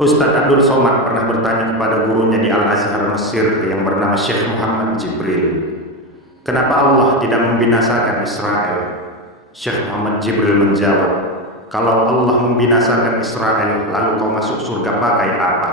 Ustadz Abdul Somad pernah bertanya kepada gurunya di Al-Azhar Mesir yang bernama Syekh Muhammad Jibril, kenapa Allah tidak membinasakan Israel? Syekh Muhammad Jibril menjawab, kalau Allah membinasakan Israel, lalu kau masuk surga pakai apa?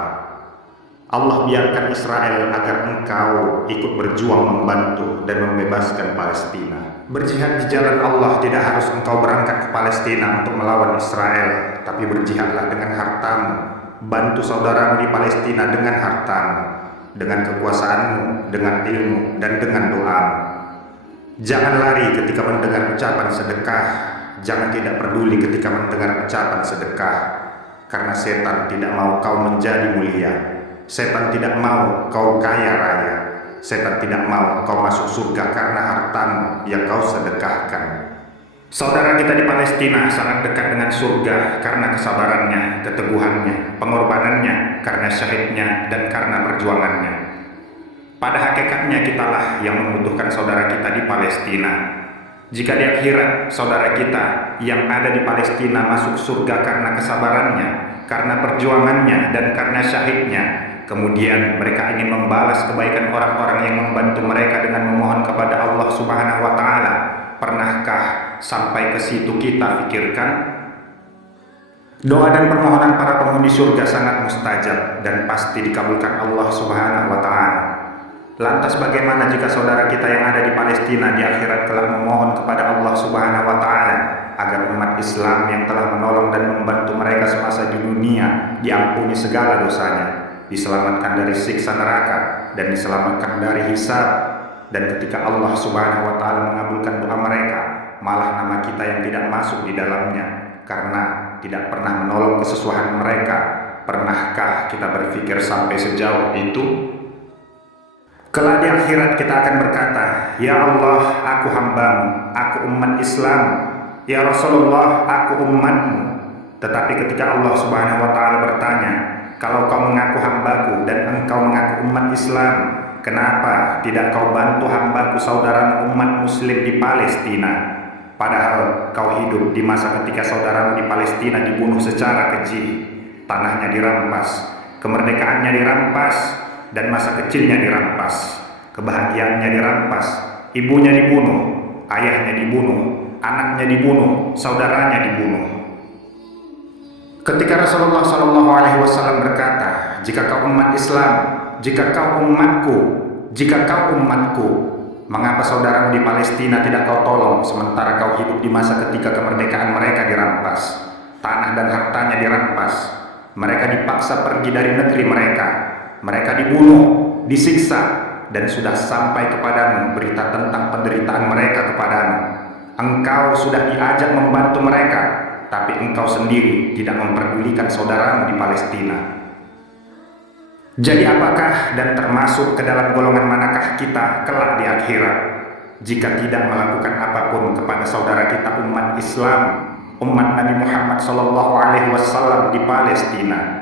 Allah biarkan Israel agar engkau ikut berjuang membantu dan membebaskan Palestina. Berjihad di jalan Allah tidak harus engkau berangkat ke Palestina untuk melawan Israel, tapi berjihadlah dengan hartamu. Bantu saudaramu di Palestina dengan hartamu, dengan kekuasaanmu, dengan ilmu, dan dengan doamu. Jangan lari ketika mendengar ucapan sedekah. Jangan tidak peduli ketika mendengar ucapan sedekah, karena setan tidak mau kau menjadi mulia. Setan tidak mau kau kaya raya. Setan tidak mau kau masuk surga karena hartamu yang kau sedekahkan. Saudara kita di Palestina sangat dekat dengan surga karena kesabarannya, keteguhannya, pengorbanannya, karena syahidnya, dan karena perjuangannya. Pada hakikatnya kitalah yang membutuhkan saudara kita di Palestina. Jika di akhirat saudara kita yang ada di Palestina masuk surga karena kesabarannya, karena perjuangannya, dan karena syahidnya, kemudian mereka ingin membalas kebaikan orang-orang yang membantu mereka dengan memohon kepada Allah Subhanahu wa Ta'ala, pernahkah sampai ke situ kita pikirkan? Doa dan permohonan para penghuni surga sangat mustajab dan pasti dikabulkan Allah Subhanahu wa Ta'ala. Lantas bagaimana jika saudara kita yang ada di Palestina di akhirat telah memohon kepada Allah Subhanahu wa Ta'ala agar umat Islam yang telah menolong dan membantu mereka semasa di dunia diampuni segala dosanya, diselamatkan dari siksa neraka, dan diselamatkan dari hisab. Dan ketika Allah Subhanahu wa Ta'ala mengabulkan doa mereka, malah nama kita yang tidak masuk di dalamnya karena tidak pernah menolong kesesuaian mereka. Pernahkah kita berpikir sampai sejauh itu? Kelak di akhirat kita akan berkata, ya Allah, aku hambamu, aku umat Islam. Ya Rasulullah, aku umatmu. Tetapi ketika Allah Subhanahu wa Ta'ala bertanya, kalau kau mengaku hambaku dan engkau mengaku umat Islam, kenapa tidak kau bantu hambaku saudaramu umat muslim di Palestina? Padahal kau hidup di masa ketika saudaramu di Palestina dibunuh secara keji, tanahnya dirampas, kemerdekaannya dirampas, dan masa kecilnya dirampas, kebahagiaannya dirampas, ibunya dibunuh, ayahnya dibunuh, anaknya dibunuh, saudaranya dibunuh. Ketika Rasulullah SAW berkata, jika kau umat Islam, jika kau umatku, mengapa saudaramu di Palestina tidak kau tolong sementara kau hidup di masa ketika kemerdekaan mereka dirampas, tanah dan hartanya dirampas, mereka dipaksa pergi dari negeri mereka, mereka dibunuh, disiksa, dan sudah sampai kepadamu berita tentang penderitaan mereka kepadamu. Engkau sudah diajak membantu mereka, tapi engkau sendiri tidak memperdulikan saudaramu di Palestina. Jadi apakah dan termasuk ke dalam golongan manakah kita kelak di akhirat jika tidak melakukan apapun kepada saudara kita umat Islam, umat Nabi Muhammad SAW di Palestina?